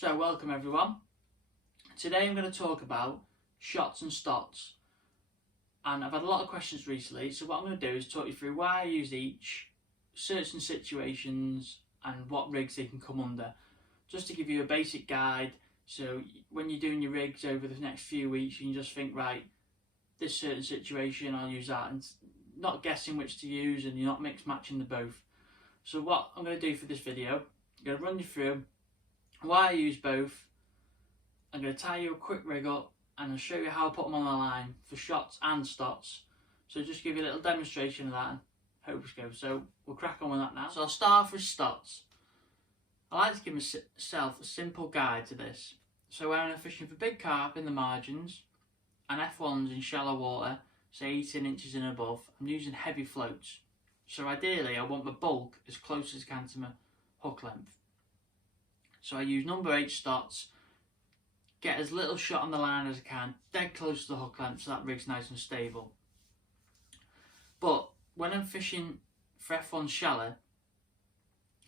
So welcome everyone. Today I'm going to talk about shots and stotz, and I've had a lot of questions recently, so what I'm going to do is talk you through why I use each, certain situations and what rigs they can come under, just to give you a basic guide. So when you're doing your rigs over the next few weeks, you can just think, right, this certain situation I'll use that, and not guessing which to use, and you're not mix matching the both. So what I'm going to do for this video, I'm going to run you through why I use both. I'm going to tie you a quick rig up and I'll show you how I put them on the line for shots and stotz. So just give you a little demonstration of that and hope it's go. So we'll crack on with that now. So I'll start off with stotz. I like to give myself a simple guide to this. So when I'm fishing for big carp in the margins and F1s in shallow water, say 18 inches and above, I'm using heavy floats. So ideally I want the bulk as close as I can to my hook length. So I use number 8 stotz, get as little shot on the line as I can, dead close to the hook length so that rig's nice and stable. But when I'm fishing for F1 shallow,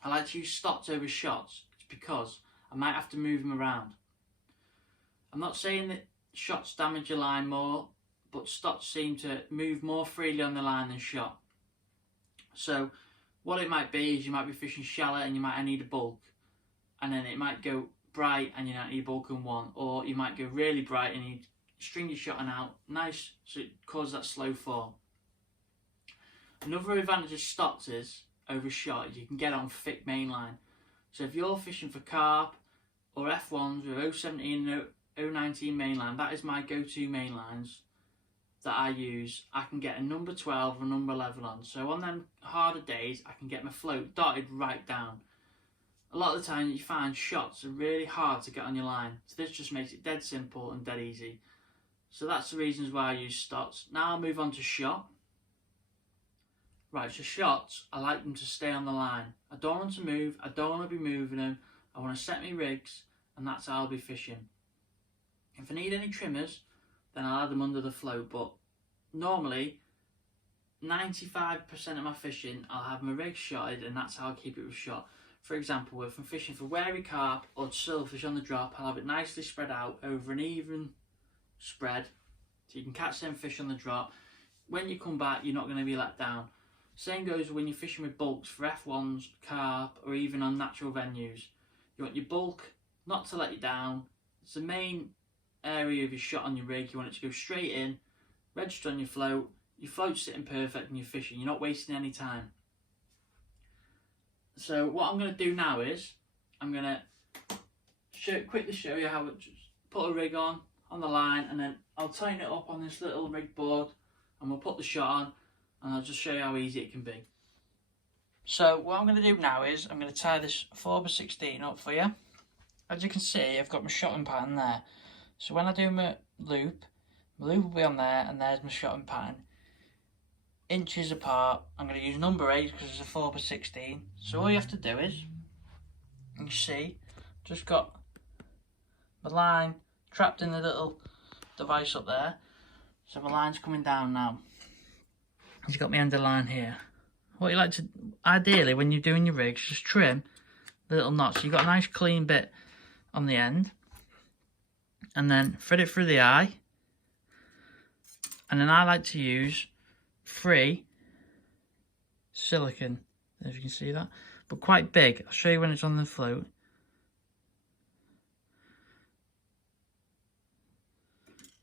I like to use stotz over shots. It's because I might have to move them around. I'm not saying that shots damage your line more, but stotz seem to move more freely on the line than shot. So what it might be is you might be fishing shallow and you might need a bulk, and then it might go bright and you might need a bulk in one, or you might go really bright and you string your shot out nice so it causes that slow fall. Another advantage of stotz is over shot is you can get on thick main line. So if you're fishing for carp or F1s with 017 and 019 main line, that is my go-to main lines that I use. I can get a number 12 or number 11 on. So on them harder days I can get my float dotted right down. A lot of the time you find shots are really hard to get on your line, so this just makes it dead simple and dead easy. So that's the reasons why I use stotz. Now I'll move on to shot. Right, so shots, I like them to stay on the line. I don't want to move, I don't want to be moving them. I want to set my rigs and that's how I'll be fishing. If I need any trimmers, then I'll add them under the float, but normally 95% of my fishing I'll have my rig shotted and that's how I'll keep it with shot. For example, if I'm fishing for wary carp or silverfish on the drop, I'll have it nicely spread out over an even spread so you can catch them fish on the drop. When you come back, you're not going to be let down. Same goes when you're fishing with bulks for F1s, carp, or even on natural venues. You want your bulk not to let you down. It's the main area of your shot on your rig. You want it to go straight in, register on your float's sitting perfect and you're fishing. You're not wasting any time. So what I'm going to do now is I'm going to quickly show you how to put a rig on the line, and then I'll tighten it up on this little rig board and we'll put the shot on and I'll just show you how easy it can be. So what I'm going to do now is I'm going to tie this 4x16 up for you. As you can see, I've got my shotting pattern there. So when I do my loop will be on there and there's my shotting pattern. Inches apart. I'm going to use number 8 because it's a 4x16. So all you have to do is, you see, just got my line trapped in the little device up there. So my line's coming down now. It's got my end of line here. What you like to, ideally when you're doing your rigs, just trim the little knots. So you've got a nice clean bit on the end. And then thread it through the eye. And then I like to use 3 silicone, if you can see that, but quite big. I'll show you when it's on the float.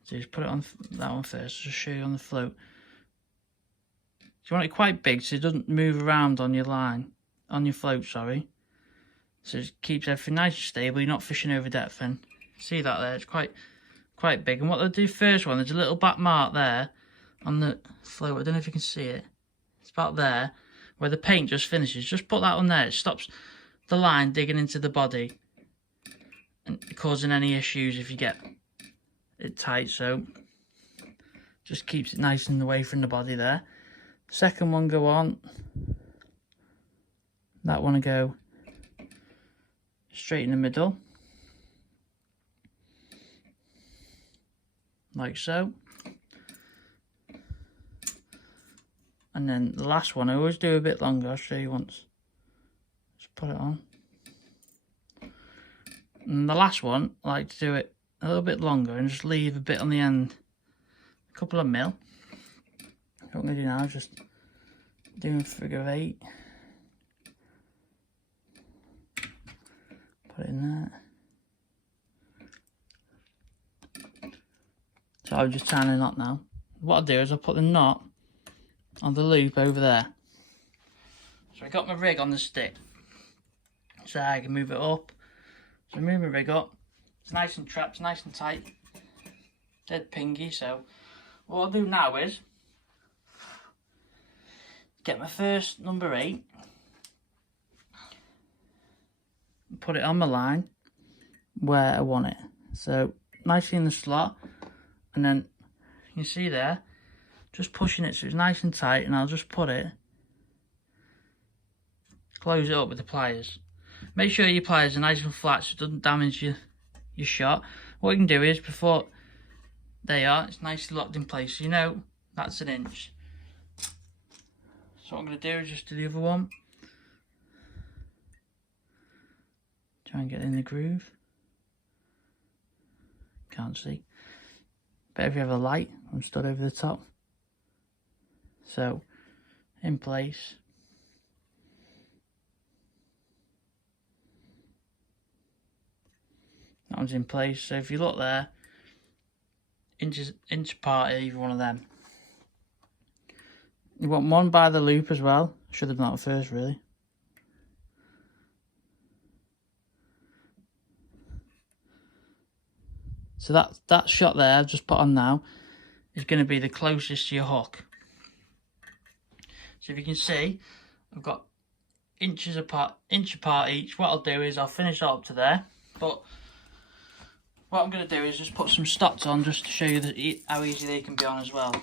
So just put it on that one first, just show you on the float. You want it quite big so it doesn't move around on your line, on your float, sorry. So it keeps everything nice and stable, you're not fishing over depth then. See that there, it's quite big. And what they'll do first one, there's a little back mark there on the float. I don't know if you can see it. It's about there where the paint just finishes. Just put that on there. It stops the line digging into the body and causing any issues if you get it tight. So just keeps it nice and away from the body there. Second one go on. That one will go straight in the middle, like so. And then the last one I always do a bit longer. I'll show you once. Just put it on. And the last one, I like to do it a little bit longer and just leave a bit on the end, a couple of mil. What I'm going to do now is just doing figure of 8. Put it in there. So I'm just tying a knot now. What I'll do is I'll put the knot on the loop over there. So I got my rig on the stick, so I can move it up. So I move my rig up. It's nice and trapped, nice and tight. Dead pingy. So what I'll do now is get my first number 8, and put it on my line where I want it. So nicely in the slot, and then you can see there, just pushing it so it's nice and tight, and I'll just put it, close it up with the pliers. Make sure your pliers are nice and flat so it doesn't damage your shot. What you can do is, before it's nicely locked in place, so you know that's 1 inch. So what I'm going to do is just do the other one. Try and get in the groove. Can't see. Better if you have a light and stood over the top. So, in place. That one's in place. So if you look there, inch apart either one of them. You want one by the loop as well. Should have done that first, really. So that shot there I've just put on now is going to be the closest to your hook. So if you can see, I've got inch apart each. What I'll do is I'll finish that up to there. But what I'm going to do is just put some stotz on just to show you how easy they can be on as well.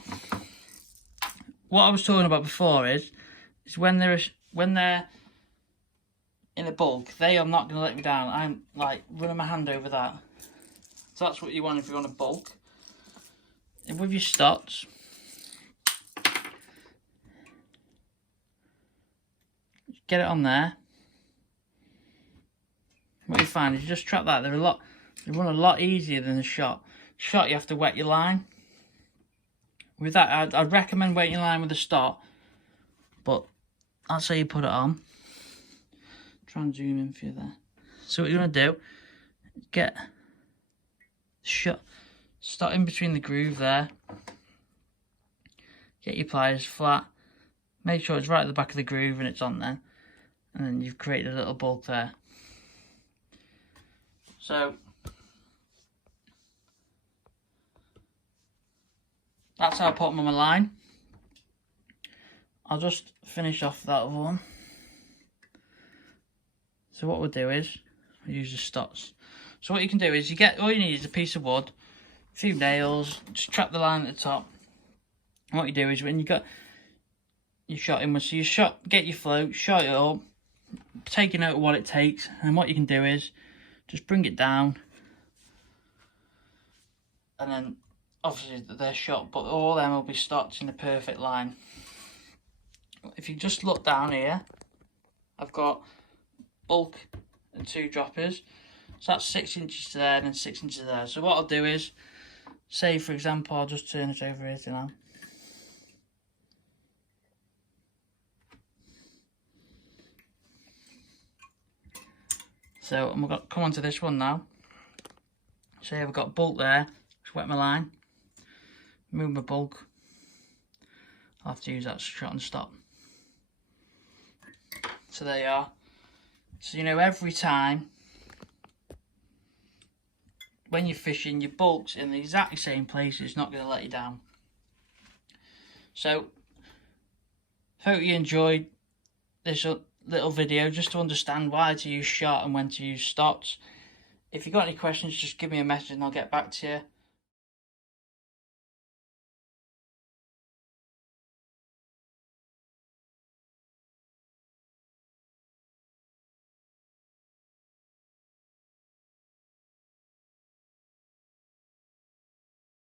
What I was talking about before is when they're in a bulk, they are not going to let me down. I'm like running my hand over that. So that's what you want if you're on a bulk. And with your stotz, get it on there. What you find is you just trap that. They run a lot easier than the shot. Shot, you have to wet your line. With that, I'd recommend wetting your line with a stot, but that's how you put it on. Try and zoom in for you there. So what you're going to do, get shot, stot in between the groove there. Get your pliers flat. Make sure it's right at the back of the groove and it's on there. And then you've created a little bulk there. So that's how I put them on my line. I'll just finish off that other one. So what we'll do is we'll use the stotz. So what you can do is all you need is a piece of wood, a few nails, just trap the line at the top. And what you do is when you got your shot in, so you get your float, shot it up, take a note of what it takes, and what you can do is just bring it down, and then obviously they're shot, but all of them will be stocked in the perfect line. If you just look down here, I've got bulk and 2 droppers, so that's 6 inches to there and then 6 inches there. So what I'll do is, say for example, I'll just turn it over here to now. So I'm going to come on to this one now. Say I've got bulk there, just wet my line, move my bulk. I'll have to use that shot and stop. So there you are. So you know every time when you're fishing, your bulk's in the exact same place, it's not going to let you down. So hope you enjoyed this little video just to understand why to use shot and when to use stotz. If you've got any questions, just give me a message and I'll get back to you.